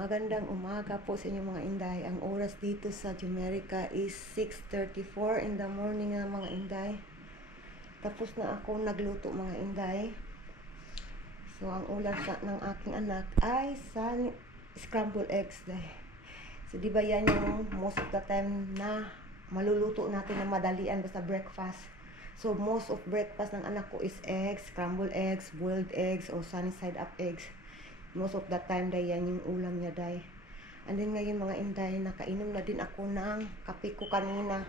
Magandang umaga po sa inyo mga inday. Ang oras dito sa Jumerica is 6:34 in the morning na mga inday. Tapos na ako nagluto mga inday. So ang ulam ng aking anak ay scrambled eggs day. So di ba yan yung most of the time na maluluto natin na madalian basta breakfast. So most of breakfast ng anak ko is eggs, scrambled eggs, boiled eggs, or sunny side up eggs. Most of the time day yan yung ulam niya day. And then ngayon mga inday, nakainom na din ako ng kape ko kanina.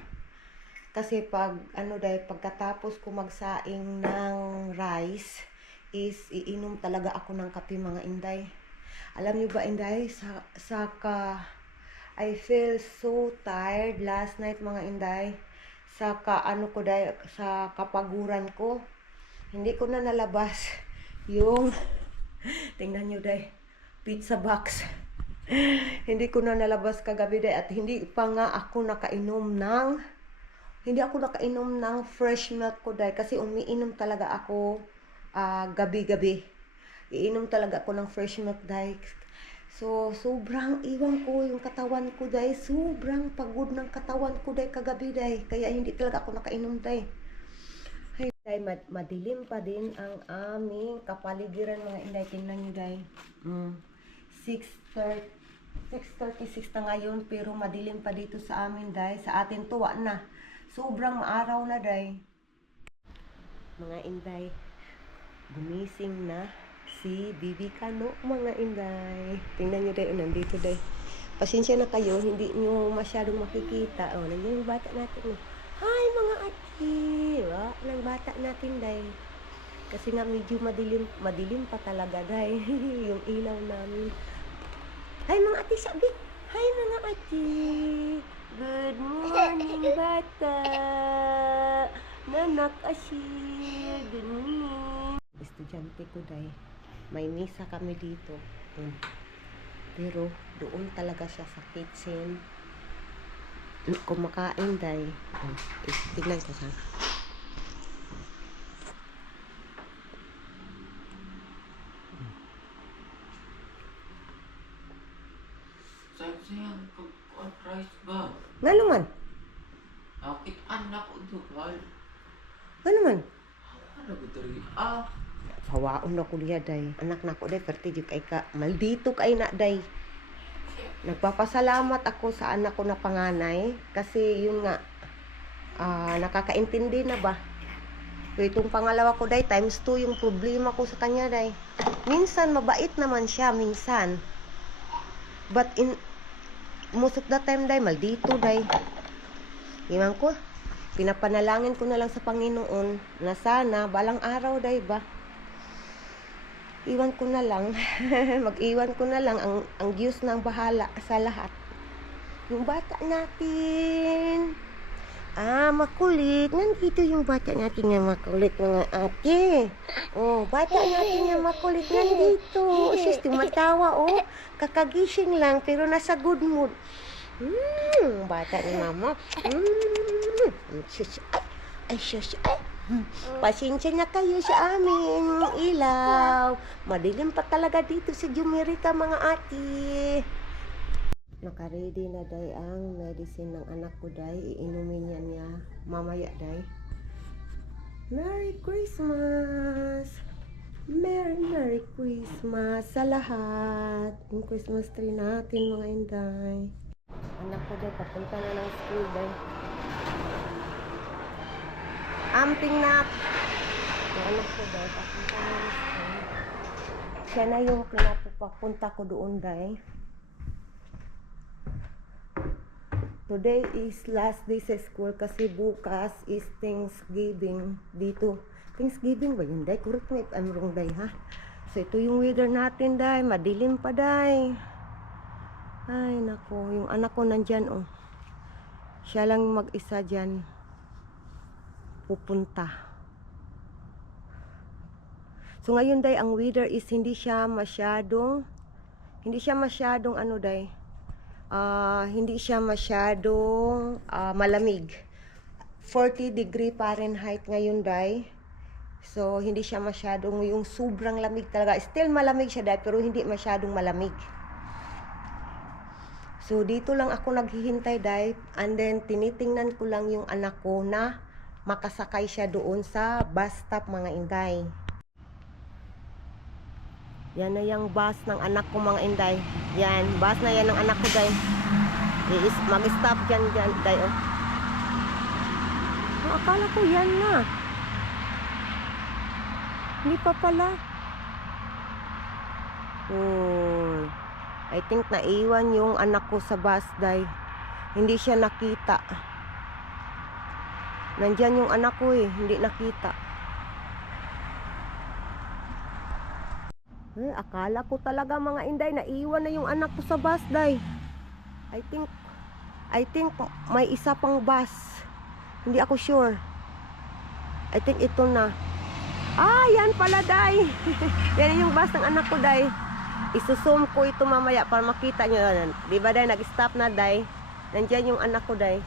Kasi pagkatapos ko magsaing ng rice is iinom talaga ako ng kape mga inday. Alam niyo ba inday, I feel so tired last night mga inday. Sa kapaguran ko, hindi ko na nalabas yung tingnan nyo day, pizza box. Hindi ko na nalabas kagabi day at hindi ako nakainom ng fresh milk ko day kasi umiinom talaga ako gabi-gabi. Iinom talaga ako ng fresh milk day. So sobrang iwan ko yung katawan ko day, sobrang pagod ng katawan ko day kagabi day. Kaya hindi talaga ako nakainom day. Day, madilim pa din ang aming kapaligiran mga inday. Tingnan nyo day, 6:36 na ngayon pero madilim pa dito sa amin day. Sa atin tuwa na, sobrang maaraw na day mga inday. Gumising na si Bibi Kano mga inday. Tingnan nyo day, nandito day. Pasensya na kayo, hindi nyo masyadong makikita. Nandiyan yung bata natin. Hi mga ati, ng bata natin day. Kasi nga medyo madilim pa talaga day. Yung ilaw namin. Hi mga ati, sabi. Hi mga ati. Good morning bata. Nanak asyir. Good morning. Estudyante ko day. May misa kami dito. Pero doon talaga siya sa kitchen kumakain day. Tignan ko sa sayang pag-rice ba? nga naman. Akit anak ko dugal. Nga naman. Ano ko tari? Hawaon na ko liya day. Anak na ko day, perti kay ka. Maldito kay na day. Nagpapasalamat ako sa anak ko na panganay. Kasi yun nga, nakakaintindi na ba. So itong pangalawa ko day, times 2 yung problema ko sa kanya day. Minsan mabait naman siya, minsan. But in most of the time day, maldito day. Iwan ko, pinapanalangin ko na lang sa Panginoon na sana balang araw day ba. Iwan ko na lang, mag-iwan ko na lang ang Diyos nang bahala sa lahat. Yung bata natin, makulit. Nandito yung bata natin na makulit mga ate. Bata natin na makulit nandito. Sis, tumatawa kakagising lang pero nasa good mood. Bata ni mama. Pasensya na kayo sa amin ilaw. Madilim pa talaga dito sa Jumerica mga ate. Naka-ready na day ang medicine ng anak ko day. Iinumin niya mamaya day. Merry Christmas! Merry Christmas sa lahat. Yung Christmas tree natin mga inday. Anak ko day, papunta na ng school day. Amping na. Yung anak ko day, papunta na ng school. Siya na yung pinapapunta ko doon day. Today is last day sa school kasi bukas is Thanksgiving dito. Thanksgiving ba yun day? Correct me if I'm wrong day ha. So ito yung weather natin day. Madilim pa day. Ay nako, yung anak ko nandyan Siya lang mag-isa dyan pupunta. So ngayon day ang weather is hindi siya masyadong day. Hindi siya masyadong malamig. 40 degree Fahrenheit ngayon day. So hindi siya masyadong yung sobrang lamig talaga. Still malamig siya day pero hindi masyadong malamig. So, dito lang ako naghihintay, day. And then, tinitingnan ko lang yung anak ko na makasakay siya doon sa bus stop, mga inday. Yan na yung bus ng anak ko, mga inday. Yan, bus na yan ng anak ko, day. Mag-stop dyan, day, oh. Oh, akala ko yan na. Hindi pa pala. Oh, I think naiwan yung anak ko sa bus, day. Hindi siya nakita. Nandyan yung anak ko eh, hindi nakita. Akala ko talaga, mga inday, naiwan na yung anak ko sa bus, day. I think may isa pang bus. Hindi ako sure. I think ito na. Ah, yan pala, day. Yan yung bus ng anak ko, day. Isusum ko ito mamaya para makita nyo. Di ba, day? Nag-stop na, day. Nandyan yung anak ko, day.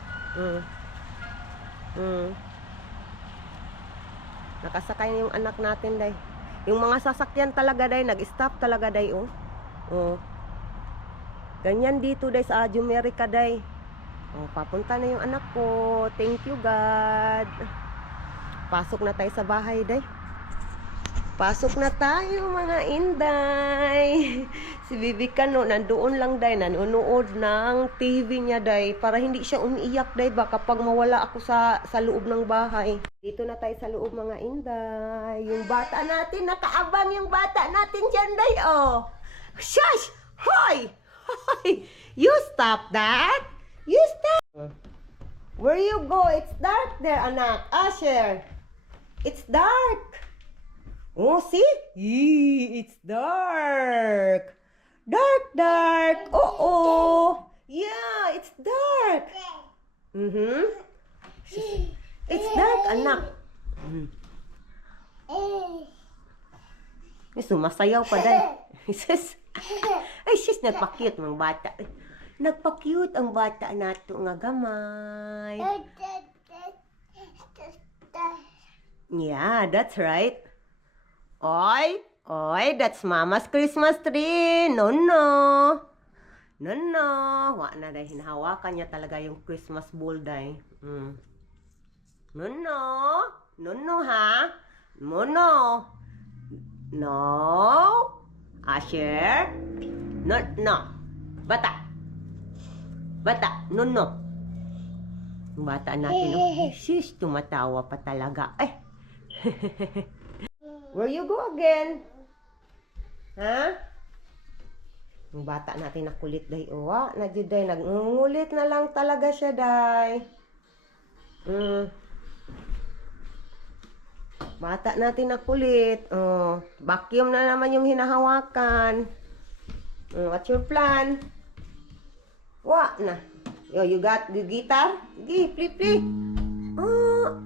Nakasakay na yung anak natin, day. Yung mga sasakyan talaga, day. Nag-stop talaga, day, oh. Oh. Ganyan dito, day, sa Jumerica, day. Oh, papunta na yung anak ko. Thank you, God. Pasok na tayo sa bahay, day. Pasok na tayo, mga inday. Si Bibi Kano, nandoon lang, day. Nanonood ng TV niya, day. Para hindi siya umiiyak, day. Baka pag mawala ako sa loob ng bahay. Dito na tayo sa loob, mga inday. Yung bata natin, nakaabang yung bata natin dyan, day. Oh. Shush! Hoy! Hoy! You stop that! You stop! Where you go? It's dark there, anak. Asher. It's dark. Oh, see? Yee, it's dark. Dark. Oh. Yeah, it's dark. It's dark, anak. Sumasayaw pa, day. Ay, sis, nagpa-cute ng bata. Nagpa-cute ang bata nato nga gamay. Yeah, that's right. Oy, that's Mama's Christmas tree. No. Wa na, day. Hinahawakan niya talaga yung Christmas ball, day. No, ha? No. Asher? No. Bata, no. Yung bata natin, oh. Sis, tumatawa pa talaga. Ay. Where you go again? Ha? Yung bata natin na kulit, day. Owa, na jud, day. Nagngungulit na lang talaga siya, day. Bata natin na kulit. Oh, vacuum na naman yung hinahawakan. What's your plan? Wa na. Yo, you got the guitar? Gi, play. Oh.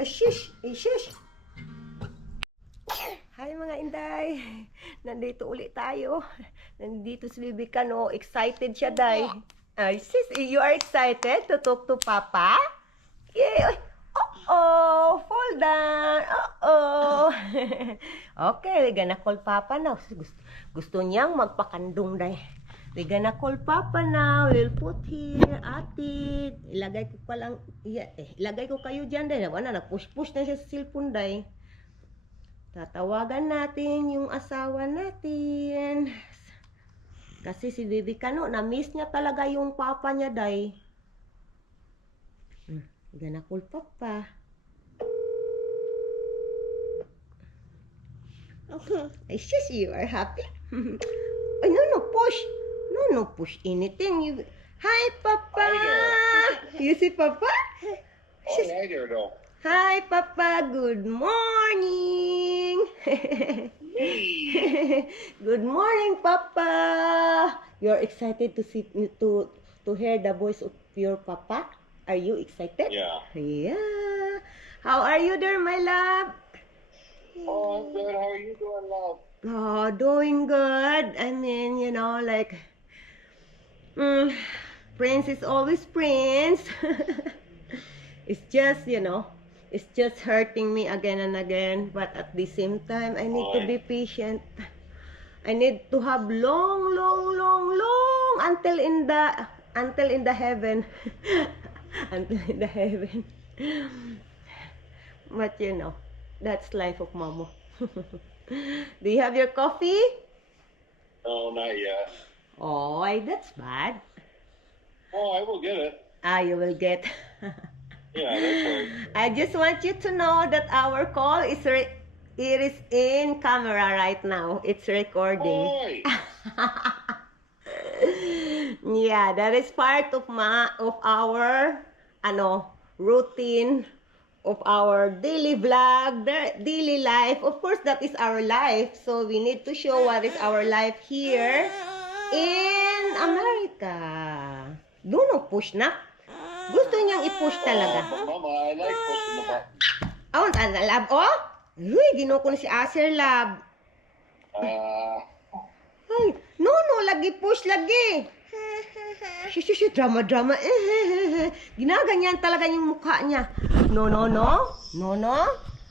Shush. Hi, mga inday. Nandito ulit tayo. Nandito si Bibi Kano. Excited siya, day. Sis, you are excited to talk to Papa? Yay! Fall down. Okay, we're gonna call Papa now. Gusto niyang magpakandong, day. We're gonna call Papa now. We'll put here, atid. Ilagay ko pa lang. Ilagay ko kayo dyan, day. Wala na, push na siya sa cellphone, day. Tatawagan natin yung asawa natin. Kasi si Bibi Kano, na-miss niya talaga yung papa niya, day. Gonna call Papa. Okay. Ay, sis, you are happy? Ay, no, push. No, push anything. Hi, Papa. You see Papa? Oh, hi there, though. Hi, Papa. Good morning. Good morning, Papa. You're excited to see to hear the voice of your Papa? Are you excited? Yeah. Yeah. How are you there, my love? Oh, I'm good. How are you doing, love? Oh, doing good. I mean, like, Prince is always Prince. It's just, it's just hurting me again and again. But at the same time, I need to be patient. I need to have long until in the heaven. Until in the heaven. But that's life of Mamo. Do you have your coffee? No, not yet. Oh, that's bad. Oh, I will get it. You will get. Yeah, that's right. I just want you to know that our call is it is in camera right now. It's recording. Oi! Yeah, that is part of our routine of our daily vlog, daily life. Of course, that is our life. So we need to show what is our life here in America. Do not push na. Gusto niyang i-push talaga. Mama, I like pushing the button. Awan, lab, oh? Uy, ginawa ko na si Acer, lab. Ay, no, lagi push, lagi. Shush, drama. Ginaganyan talaga yung mukha niya. No.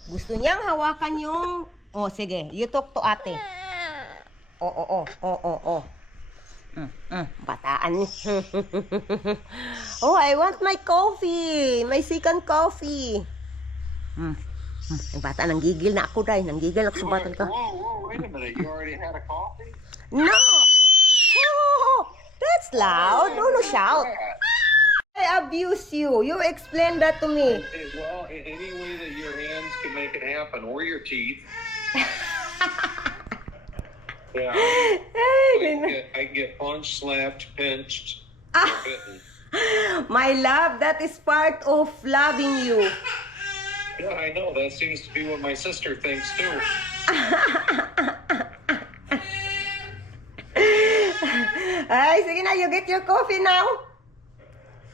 Gusto niyang hawakan yung... Oh, sige, you talk to ate. Oh. Bataan. Oh, I want my coffee. My second coffee. Ang bata, nanggigil na ako, Day. Nanggigil ako sa batan ko. Whoa, wait a minute. You already had a coffee? No! Oh, that's loud. No, shout. I abuse you. You explain that to me. Well, in any way that your hands can make it happen, or your teeth. Yeah. I get punched, slapped, pinched, or bitten. My love, that is part of loving you. Yeah, I know. That seems to be what my sister thinks too. Ay, sige na, you get your coffee now.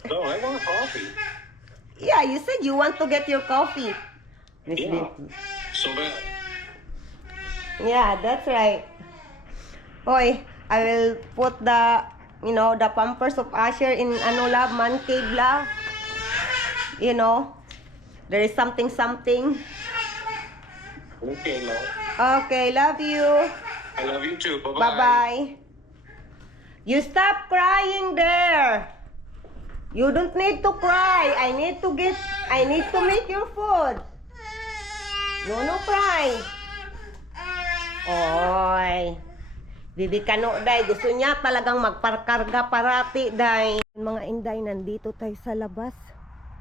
No, I want coffee. Yeah, you said you want to get your coffee. Miss Yeah. Vicky. So bad. Yeah, that's right. Hoy, I will put the pampers of Asher in lab, man cave lab. There is something. Okay, love. Okay, love you. I love you too. Bye-bye. Bye-bye. You stop crying there. You don't need to cry. I need to make your food. No cry. Oy. Bibi Kano, Day. Gusto niya talagang magparkarga parati, Day. Mga Inday, nandito tayo sa labas.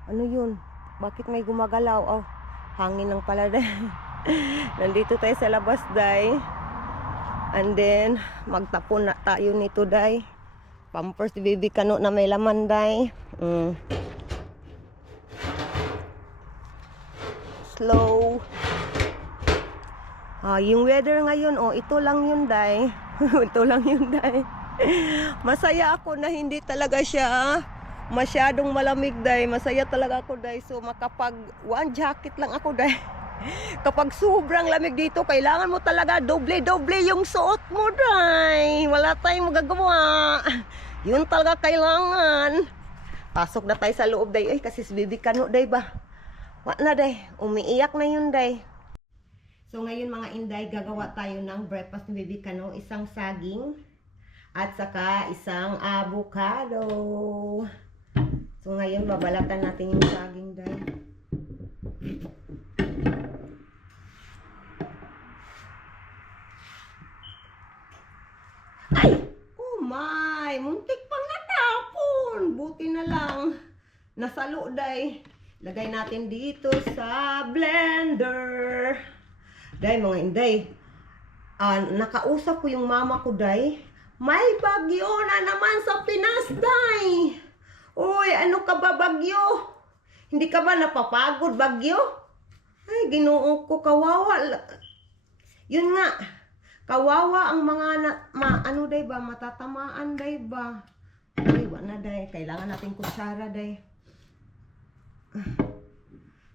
Ano yun? Bakit may gumagalaw? Oh, hangin lang pala, Day. Nandito tayo sa labas, Day. And then, magtapon na tayo nito, Day. Pampers ni Bibi Kano na may laman, Day. Slow. Yung weather ngayon, ito lang yun, Day. Ito lang yun, Day. Masaya ako na hindi talaga siya masyadong malamig, Day. Masaya talaga ako, Day. So, makapag one jacket lang ako, Day. Kapag sobrang lamig dito, kailangan mo talaga doble yung suot mo, Day. Wala tayong magagawa. Yun talaga kailangan. Pasok na tayo sa loob, Day. Ay, kasi si Bibi Kano, Day ba? Wala na, Day. Umiiyak na yun, Day. So ngayon mga Inday, gagawa tayo ng breakfast ni Bibi Kano, isang saging at saka isang avocado. So ngayon babalatan natin yung saging, Day. Ay! Oh my! Muntik pang natapon! Buti na lang. Nasalo, Day. Lagay natin dito sa blender. Day, mga Inday, nakausap ko yung mama ko, Day. May bagyo na naman sa Pinas, Day. Uy, ano ka ba, bagyo? Hindi ka ba napapagod, bagyo? Ay, Ginoo ko, kawawa. Yun nga, kawawa ang mga, Day ba, matatamaan, Day ba? Ay, wala, Day. Kailangan natin kutsara, Day.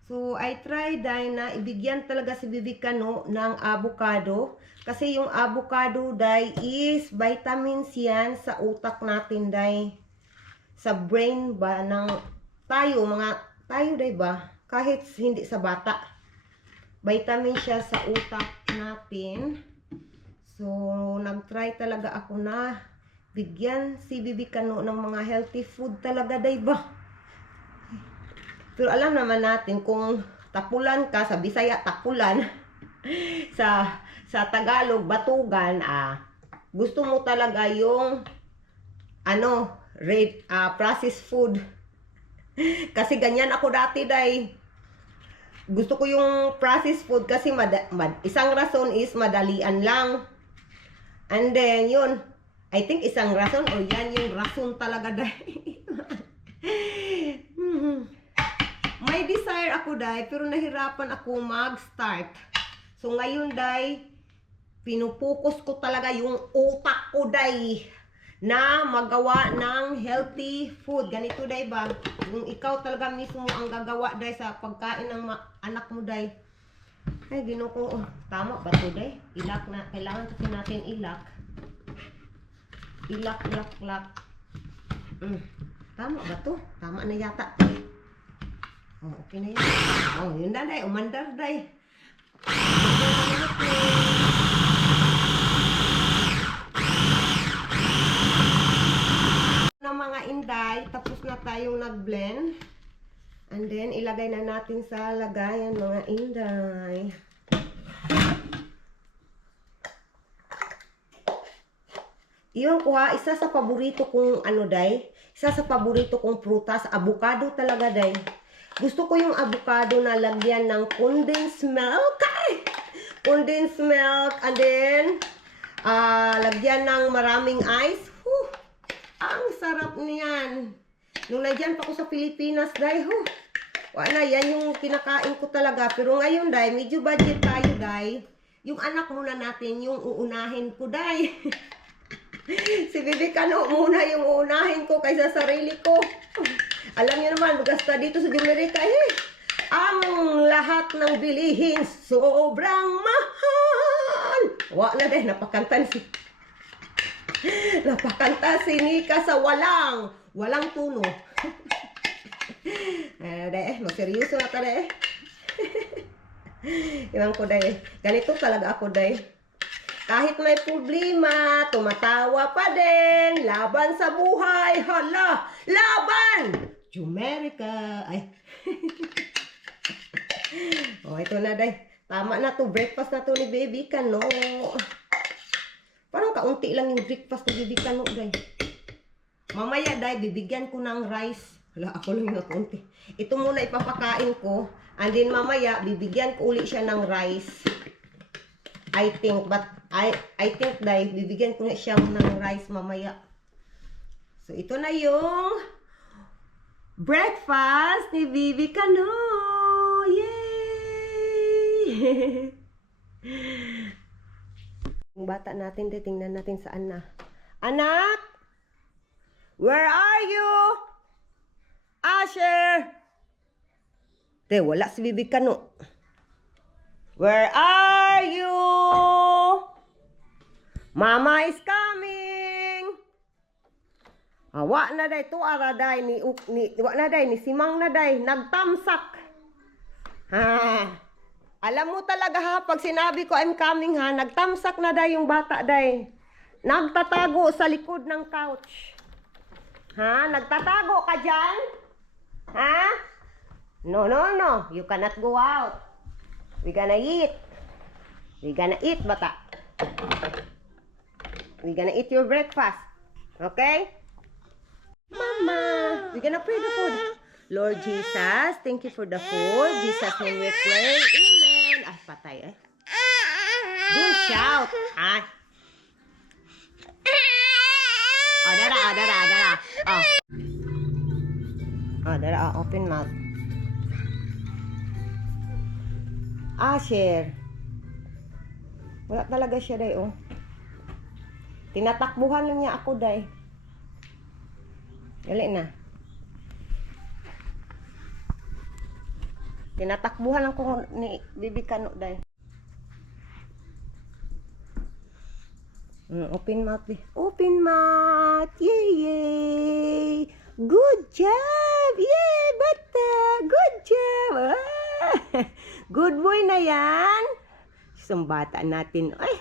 So, I tried, Day, na ibigyan talaga si Bibi Kano ng avocado. Kasi yung avocado, Day, is vitamins yan sa utak natin, Day. Sa brain ba ng tayo, mga tayo, diba? Kahit hindi sa bata. Vitamin siya sa utak natin. So, nag-try talaga ako na bigyan si Bibi Kano ng mga healthy food talaga, diba? Pero alam naman natin kung tapulan ka, sa Bisaya tapulan, sa Tagalog batugan, gusto mo talaga yung processed food. Kasi ganyan ako dati, day. Gusto ko yung processed food kasi isang rason is madalian lang. And then yun, I think isang rason o yan yung rason talaga, day. May desire ako, day, pero nahirapan ako mag-start. So ngayon, day, pinupokus ko talaga yung utak ko, day, na magawa ng healthy food. Ganito, day, ba? Yung ikaw talaga mismo ang gagawa, day, sa pagkain ng anak mo, day. Ay, Ginoo ko. Tama ba to, day? Ilak na. Kailangan kasi natin ilak. Ilak. Tama ba to? Tama na yata. Oh, okay na yan. Oh, yun na, day. Umandar, day. Mga inday, tapos na tayong nag-blend. And then, ilagay na natin sa lagayan, mga inday. Iyon ko ha, isa sa paborito kong day, isa sa paborito kong prutas, avocado talaga, day. Gusto ko yung avocado na lagyan ng condensed milk. Condensed milk, and then, lagyan ng maraming ice. Ang sarap niyan. Nung nandiyan pa ako sa Pilipinas, day, wala, yan yung kinakain ko talaga. Pero ngayon, day, medyo budget tayo, day. Yung anak muna natin, yung uunahin ko, day. Si Bibi Kano muna yung uunahin ko kaysa sarili ko. Alam niyo naman, magasta dito sa Amerika, ang lahat ng bilihin sobrang mahal. Wala, day, napakanta si Nika sa walang tuno. Magseryoso na ta, day. Iwan ko, day. Ganito talaga ako, day. Kahit may problema, tumatawa pa din. Laban sa buhay. Hala! Laban! Jumerica. Ay. Oh, ito na, day. Tama na to. Breakfast na to ni Baby Kano. Parang kaunti lang yung breakfast ni Bibi Kano, day. Mamaya, day, bibigyan ko ng rice. Hala, ako lang yung kaunti. Ito muna ipapakain ko. And then mamaya, bibigyan ko ulit siya ng rice. I think, day, bibigyan ko na siya ng rice mamaya. So, ito na yung breakfast ni Bibi Kano. Yay! Yung bata natin, tingnan natin saan na. Anak! Where are you? Asher! Wala si Bibi Kano. Where are you? Mama is coming! Wa na, day. Tuara, day. Wa na, day. Ni Simang na, day. Nagtamsak. Alam mo talaga, ha, pag sinabi ko I'm coming, ha, nagtamsak na, day, yung bata, day. Nagtatago sa likod ng couch. Ha? Nagtatago ka dyan? Ha? No. You cannot go out. We gonna eat. We gonna eat, bata. We gonna eat your breakfast. Okay? Mama, we gonna pray the food. Lord Jesus, thank you for the food. Jesus, name we pray. Amen. Ay, patay, eh. Don't shout. Ah. Oh, dara. Oh, dara, open mouth. Asher. Wala talaga siya, day, oh. Tinatakbuhan lang niya ako, day. Dali na. Tinatakbuhan lang ko ni Bibi Kano, day. Open mouth, day. Open mouth! Yay! Good job! Yay! Bata! bata. Good job. Good boy na yan. Isang bata natin. Ay,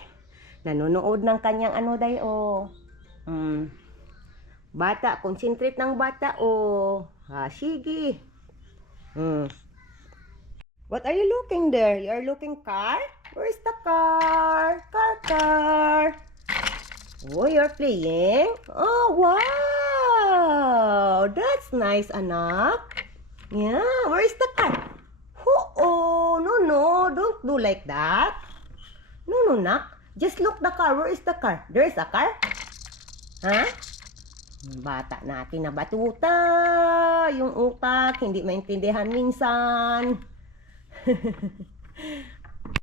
nanonood ng kanyang ano day, oh. Bata, concentrate ng bata, oh. Sige. What are you looking there? You are looking car? Where's the car? Car. Oh, you're playing? Oh, wow. That's nice, anak. Yeah, where's the car? Oh, no. Don't do like that. No, nak. Just look the car. Where is the car? There is a car? Ha? Bata natin na batuta. Yung utak, hindi maintindihan minsan.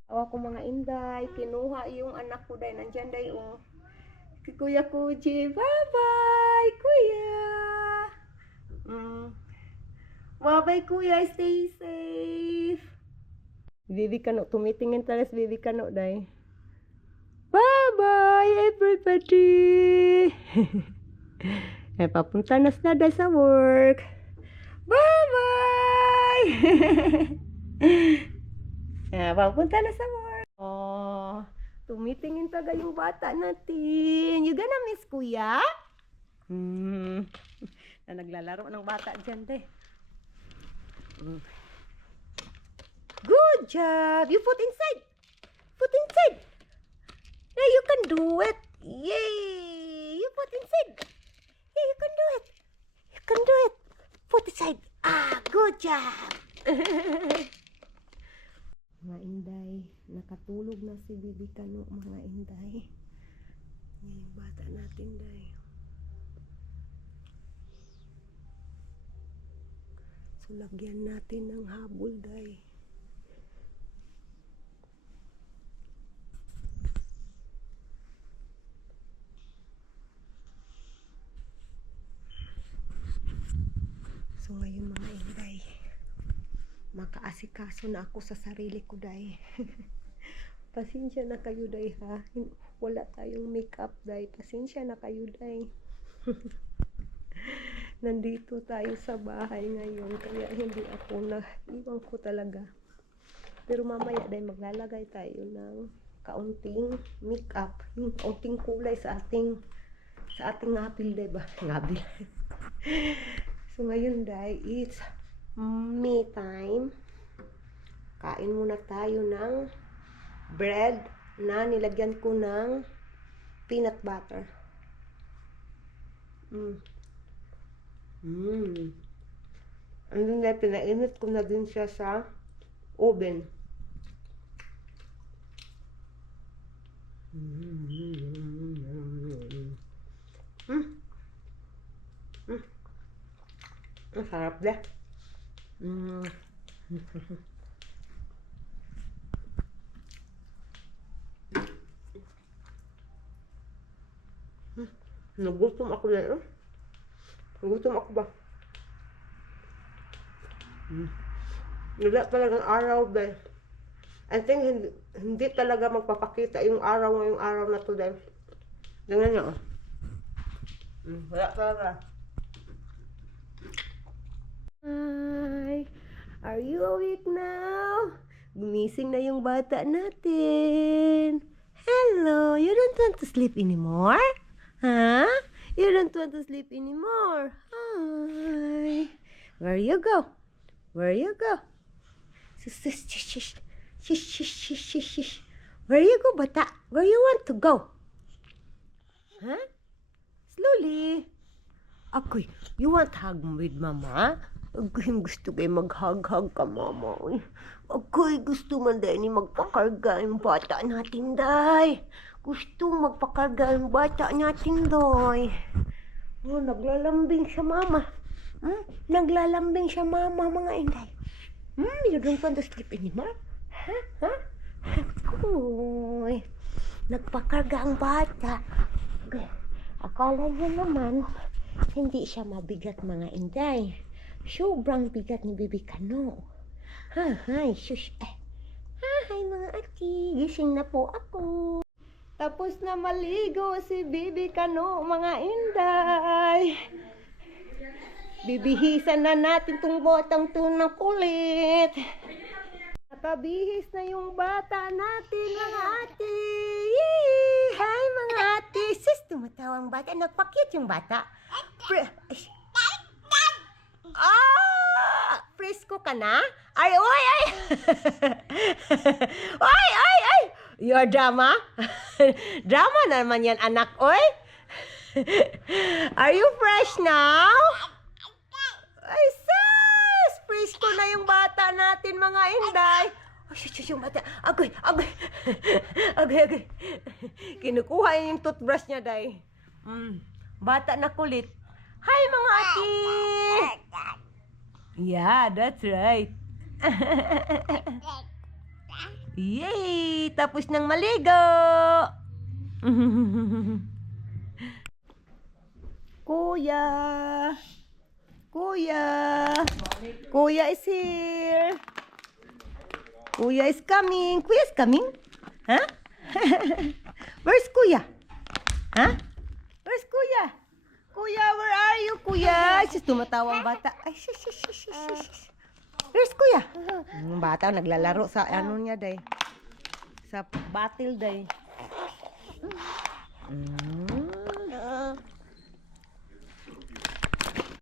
Awa ko mga inday, kinuha yung anak ko dahil nandyan dahil Kuya Kuji, bye-bye, Kuya. Bye-bye, Kuya, stay safe. Baby Kano, tumitingin talaga si Baby Kano dahil. Bye-bye, everybody. Papunta na sila dahil sa work. Bye-bye. Papunta na sa work. Oh, tumitingin taga yung bata natin. You gonna miss Kuya? Na naglalaro ng bata dyan, deh. Good job. You put inside. Yeah, you can do it. Yay. You put inside. Yeah, you can do it. Put inside. Good job. Mga inday, nakatulog na si Baby Kano, mga inday. Yung bata natin, day. So, lagyan natin ng habol, day. So, ngayon mga inday, makaasikaso na ako sa sarili ko, day. Pasensya na kayo, day, ha. Wala tayong makeup, day. Pasensya na kayo, day. Nandito tayo sa bahay ngayon, kaya hindi ako iwan ko talaga. Pero mamaya, day, maglalagay tayo ng kaunting makeup, yung kaunting kulay sa ating ngapil, day ba? Ngapil. So, ngayon, day, it's me time. Kain muna tayo ng bread na nilagyan ko ng peanut butter. And then, pinainit ko na din siya sa oven. Ang sarap deh. Nagutom ako na. Nagutom ako ba? Wala talagang araw dahil I think hindi talaga magpapakita yung araw ngayong araw na to dahil tingnan nyo. Wala talaga. Hi! Are you awake now? Gumising na yung bata natin. Hello! You don't want to sleep anymore? Huh? You don't want to sleep anymore? Hi! Where you go? Where you go? Shush, shush, shush, shush, shush, shush. Where you go, bata? Where you want to go? Huh? Slowly. Akoy, you want hug with mama? Akoy, gusto kayo mag-hug-hug ka, mama. Akoy, gusto man dahil ni magpakarga yung bata natin, day. Gusto magpakarga yung bata natin, day. Oh, naglalambing siya, mama. Naglalambing siya, mama, mga inday. You don't want to sleep anymore? Ha? Akoy, nagpakarga ang bata. Akala niya naman, hindi siya mabigat, mga inday. Sobrang bigat ni Baby Kano. Hi, shush. Hi, mga ati. Gising na po ako. Tapos na maligo si Baby Kano, mga inday. Bibihisan na natin tong botang to ng kulit. Nakabihis na yung bata natin, mga ate. Yee! Hi, mga ate. Sis, tumatawang bata. Nagpakit yung bata. Presko ka na? Ay, oy, ay! Oy, ay, ay! Your drama? Drama naman yan, anak, oy! Are you fresh now? Ay, sis! Presko na yung bata natin, mga inday. Ay, shit, yung bata. Agoy, agoy. Agoy, agoy. Kinukuha yung toothbrush niya, day. Bata na kulit. Hi, mga ate! Yeah, that's right. Yay! Tapos ng maligo! Kuya! Kuya! Kuya is here! Kuya is coming! Kuya is coming? Huh? Where's Kuya? Huh? Where's Kuya? Kuya, where are you, Kuya? Sus, tumatawang bata. Ay, shush, shush, shush, shush, shush. Where's Kuya? Yung bata, naglalaro sa ano niya, day. Sa battle, day.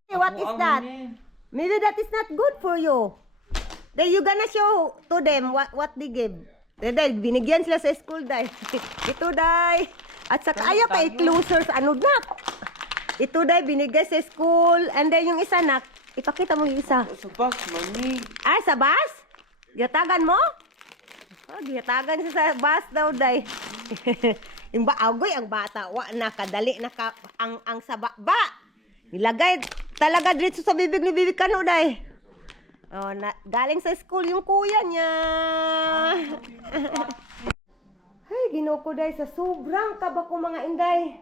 Hey, what is that? Maybe that is not good for you. Then you gonna show to them what they give. Day, binigyan sila sa school, day. Ito, day. At saka ayaw kay closer sa ano na. Ito day, binigay sa school. And then yung isa nak, ipakita mo yung isa. Sa bus, mami. Ay, sa bus? Giyatagan mo? Oh, giyatagan siya sa bus daw day. Yung agoy, ang bata. Wa, nakadali, ang saba. Ba! Nilagay talaga dito sa bibig ni bibig kano day. Oh, galing sa school yung kuya niya. Ay, ginoko day, sa sobrang kaba ko mga inday.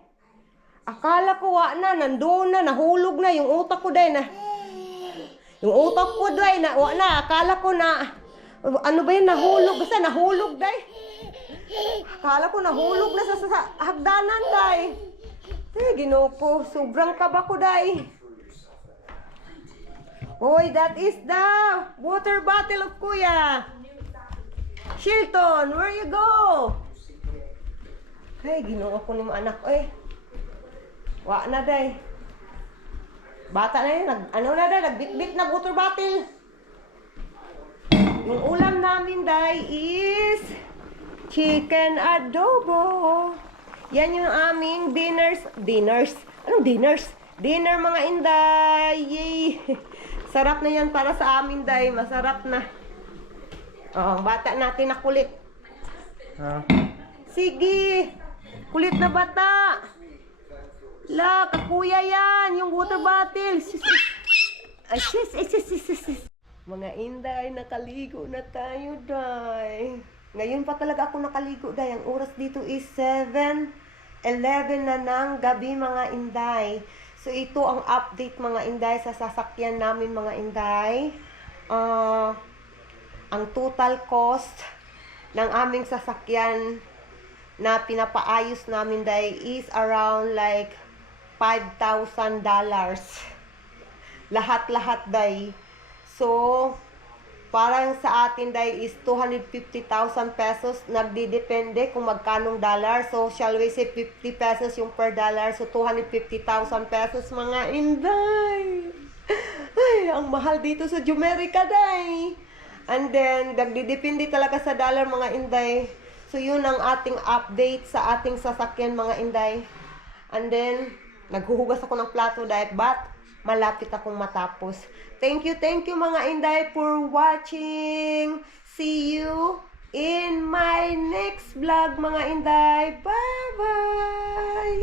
Akala ko nandun na, nahulog na yung utak ko day na. Yung utak ko day na, akala ko na, ano ba yun, nahulog, basta nahulog day. Akala ko nahulog na sa hagdanan day. Ginoo ko, sobrang kaba ko day. Hoy, that is the water bottle of Kuya. Shilton, where you go? Ay, ginoo ko ni mga anak, wa na day. Bata na yun, nagbitbit na water bottle. Yung ulam namin day is chicken adobo. Yan yung aming dinners. Anong dinners? Dinner mga inday. Yay! Sarap na yan para sa amin day. Masarap na. Oh, bata natin na kulit. Sige. Kulit na bata. La, kakuya yan. Yung water bottle. Ay, sis. Mga inday, nakaligo na tayo, day. Ngayon pa talaga ako nakaligo, day. Ang oras dito is 7:11 na ng gabi, mga inday. So, ito ang update, mga inday, sa sasakyan namin, mga inday. Ang total cost ng aming sasakyan na pinapaayos namin, day, is around like $5,000. Lahat-lahat, day. So, parang sa atin, day, is 250,000 pesos. Nagdidepende kung magkanong dollar. So, shall we say 50 pesos yung per dollar. So, 250,000 pesos, mga inday. Ay, ang mahal dito sa Jumerica, day. And then, nagdidepende talaga sa dollar, mga inday. So, yun ang ating update sa ating sasakyan, mga inday. And then, naghuhugas ako ng plato, day. But, malapit akong matapos. Thank you, mga inday, for watching. See you in my next vlog, mga inday. Bye-bye!